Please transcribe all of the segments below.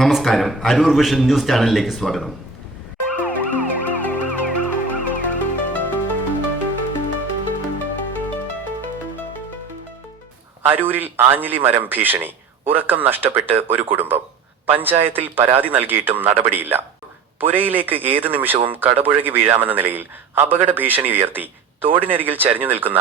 നമസ്കാരം. Aroor vision news ചാനലിലേക്ക് സ്വാഗതം. അരൂരിൽ ആഞ്ഞിലി മരം ഭീഷണി ഉറക്കം നഷ്ടപ്പെട്ട് ഒരു കുടുംബം. പഞ്ചായത്തിൽ പരാതി നൽകിയിട്ടും നടപടിയില്ല. പുരയിലേക്ക് ഏത് നിമിഷവും കടപുഴകി വീഴാമെന്ന നിലയിൽ അപകട ഭീഷണി ഉയർത്തി തോടിനരികിൽ ചരിഞ്ഞു നിൽക്കുന്ന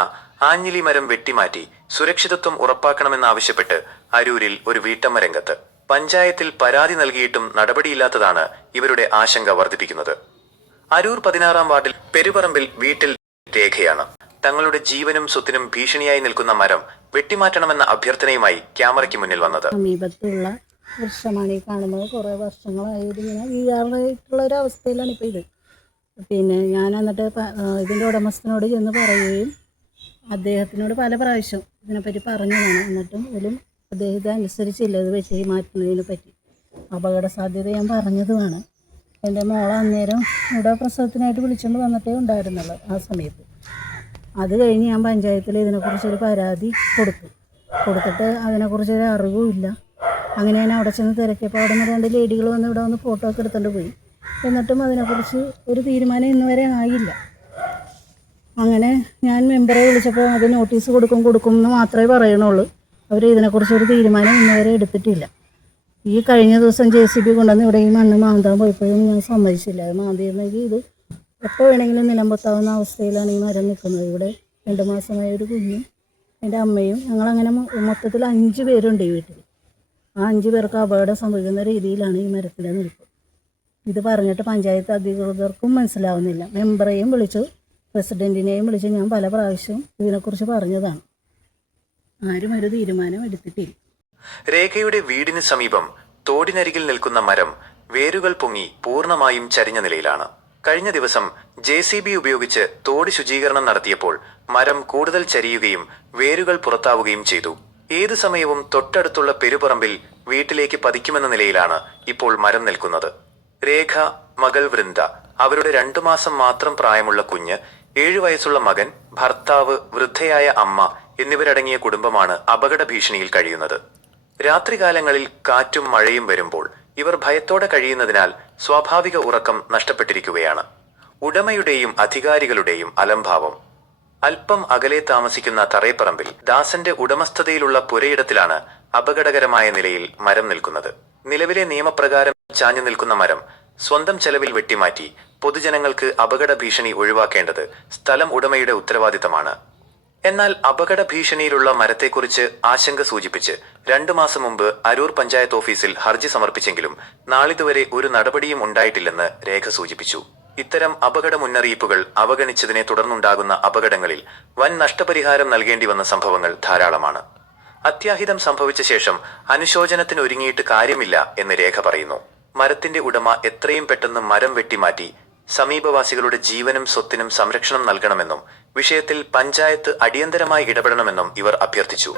ആഞ്ഞിലി മരം വെട്ടിമാറ്റി സുരക്ഷിതത്വം ഉറപ്പാക്കണമെന്നാവശ്യപ്പെട്ട് അരൂരിൽ ഒരു വീട്ടമ്മ രംഗത്ത്. പഞ്ചായത്തിൽ പരാതി നൽകിയിട്ടും നടപടിയില്ലാത്തതാണ് ഇവരുടെ ആശങ്ക വർദ്ധിപ്പിക്കുന്നത്. അരൂർ പതിനാറാം വാർഡിൽ പെരുപറമ്പിൽ വീട്ടിൽ രേഖയാണ്. തങ്ങളുടെ ജീവനും സ്വത്തിനും ഭീഷണിയായി നിൽക്കുന്ന മരം വെട്ടിമാറ്റണമെന്ന അഭ്യർത്ഥനയുമായി ക്യാമറയ്ക്ക് മുന്നിൽ വന്നത്. സമീപത്തുള്ള വൃക്ഷമാണ് ഈ കാണുന്നത്. കുറേ വർഷങ്ങളായി ഒരു അവസ്ഥയിലാണ് ഇപ്പോൾ ഇത്. പിന്നെ ഞാൻ എന്നിട്ട് ഇതിന്റെ ഉടമസ്ഥനോട് ചെന്ന് പറയുകയും അദ്ദേഹത്തിനോട് പല പ്രാവശ്യം ഇതിനെപ്പറ്റി പറഞ്ഞതാണ്. എന്നിട്ടും പോലും അദ്ദേഹം ഇത് അനുസരിച്ചില്ല ഇത് വെച്ച് മാറ്റുന്നതിനെ പറ്റി. അപകട സാധ്യത ഞാൻ പറഞ്ഞതുമാണ്. എന്റെ മോളെ അന്നേരം ഇവിടെ പ്രസവത്തിനായിട്ട് വിളിച്ചുകൊണ്ട് വന്നിട്ടേ ഉണ്ടായിരുന്നുള്ളൂ ആ സമയത്ത്. അത് കഴിഞ്ഞ് ഞാൻ പഞ്ചായത്തിൽ ഇതിനെക്കുറിച്ചൊരു പരാതി കൊടുത്തു. കൊടുത്തിട്ട് അതിനെക്കുറിച്ചൊരു അറിവും ഇല്ല. അങ്ങനെ ഞാൻ അവിടെ ചെന്ന് തിരക്കിയപ്പോൾ അവിടെ നിന്ന് രണ്ട് ലേഡികൾ വന്ന് ഇവിടെ വന്ന് ഫോട്ടോ ഒക്കെ എടുത്തുകൊണ്ട് പോയി. എന്നിട്ടും അതിനെക്കുറിച്ച് ഒരു തീരുമാനം ഇന്ന് വരെ ആയില്ല. അങ്ങനെ ഞാൻ മെമ്പറെ വിളിച്ചപ്പോൾ അത് നോട്ടീസ് കൊടുക്കും കൊടുക്കും എന്ന് മാത്രമേ പറയണുള്ളൂ. അവർ ഇതിനെക്കുറിച്ച് ഒരു തീരുമാനം ഇന്നുവരെ എടുത്തിട്ടില്ല. ഈ കഴിഞ്ഞ ദിവസം ജെ സി ബി കൊണ്ടുവന്ന് ഇവിടെ ഈ മണ്ണ് മാന്താൻ പോയപ്പോഴും ഞാൻ സമ്മതിച്ചില്ല. അത് മാന്തിയിരുന്നെങ്കിൽ ഇത് എപ്പോൾ വേണമെങ്കിലും നിലമ്പത്താവുന്ന അവസ്ഥയിലാണ് ഈ മരം നിൽക്കുന്നത്. ഇവിടെ രണ്ട് മാസമായ ഒരു കുഞ്ഞും എന്റെ അമ്മയും ഞങ്ങളങ്ങനെ മൊത്തത്തിൽ അഞ്ച് പേരുണ്ട് ഈ വീട്ടിൽ ആ അഞ്ച് പേർക്ക് അപകടം സംഭവിക്കുന്ന രീതിയിലാണ് ഈ മരത്തിന്റെ നിൽപ്പ്. ഇത് പറഞ്ഞിട്ട് പഞ്ചായത്ത് അധികൃതർക്കും മനസ്സിലാവുന്നില്ല. മെമ്പറേയും വിളിച്ചു പ്രസിഡന്റിനെയും വിളിച്ച്. ഞാൻ പല പ്രാവശ്യവും ഇതിനെക്കുറിച്ച് പറഞ്ഞതാണ്. ആരും ഒരു തീരുമാനം എടുത്തിട്ടില്ല. രേഖയുടെ വീടിന് സമീപം തോടിനരികിൽ നിൽക്കുന്ന മരം വേരുകൾ പൊങ്ങി പൂർണമായും ചരിഞ്ഞ നിലയിലാണ്. കഴിഞ്ഞ ദിവസം ജെ സി ബി ഉപയോഗിച്ച് തോട് ശുചീകരണം നടത്തിയപ്പോൾ മരം കൂടുതൽ ചരിയുകയും വേരുകൾ പുറത്താവുകയും ചെയ്തു. ഏത് സമയവും തൊട്ടടുത്തുള്ള പെരുപറമ്പിൽ വീട്ടിലേക്ക് പതിക്കുമെന്ന നിലയിലാണ് ഇപ്പോൾ മരം നിൽക്കുന്നത്. രേഖ മകൾ വൃന്ദ അവരുടെ രണ്ടു മാസം മാത്രം പ്രായമുള്ള കുഞ്ഞ് ഏഴു വയസ്സുള്ള മകൻ ഭർത്താവ് വൃദ്ധയായ അമ്മ എന്നിവരടങ്ങിയ കുടുംബമാണ് അപകട ഭീഷണിയിൽ കഴിയുന്നത്. രാത്രികാലങ്ങളിൽ കാറ്റും മഴയും വരുമ്പോൾ ഇവർ ഭയത്തോടെ കഴിയുന്നതിനാൽ സ്വാഭാവിക ഉറക്കം നഷ്ടപ്പെട്ടിരിക്കുകയാണ്. ഉടമയുടെയും അധികാരികളുടെയും അലംഭാവം. അല്പം അകലെ താമസിക്കുന്ന തറയപ്പറമ്പിൽ ദാസന്റെ ഉടമസ്ഥതയിലുള്ള പുരയിടത്തിലാണ് അപകടകരമായ നിലയിൽ മരം നിൽക്കുന്നത്. നിലവിലെ നിയമപ്രകാരം ചാഞ്ഞു നിൽക്കുന്ന മരം സ്വന്തം ചെലവിൽ വെട്ടിമാറ്റി പൊതുജനങ്ങൾക്ക് അപകട ഭീഷണി ഒഴിവാക്കേണ്ടത് സ്ഥലം ഉടമയുടെ ഉത്തരവാദിത്തമാണ്. എന്നാൽ അപകട ഭീഷണിയിലുള്ള മരത്തെക്കുറിച്ച് ആശങ്ക സൂചിപ്പിച്ച് രണ്ടു മാസം മുമ്പ് അരൂർ പഞ്ചായത്ത് ഓഫീസിൽ ഹർജി സമർപ്പിച്ചെങ്കിലും നാളിതുവരെ ഒരു നടപടിയും ഉണ്ടായിട്ടില്ലെന്ന് രേഖ സൂചിപ്പിച്ചു. ഇത്തരം അപകട മുന്നറിയിപ്പുകൾ അവഗണിച്ചതിനെ തുടർന്നുണ്ടാകുന്ന അപകടങ്ങളിൽ വൻ നഷ്ടപരിഹാരം നൽകേണ്ടി വന്ന സംഭവങ്ങൾ ധാരാളമാണ്. അത്യാഹിതം സംഭവിച്ച ശേഷം അനുശോചനത്തിന് ഒരുങ്ങിയിട്ട് കാര്യമില്ല എന്ന് രേഖ പറയുന്നു. മരത്തിന്റെ ഉടമ എത്രയും പെട്ടെന്ന് മരം വെട്ടിമാറ്റി സമീപവാസികളുടെ ജീവനും സ്വത്തിനും സംരക്ഷണം നൽകണമെന്നും വിഷയത്തിൽ പഞ്ചായത്ത് അടിയന്തരമായി ഇടപെടണമെന്നും ഇവർ അഭ്യർത്ഥിച്ചു.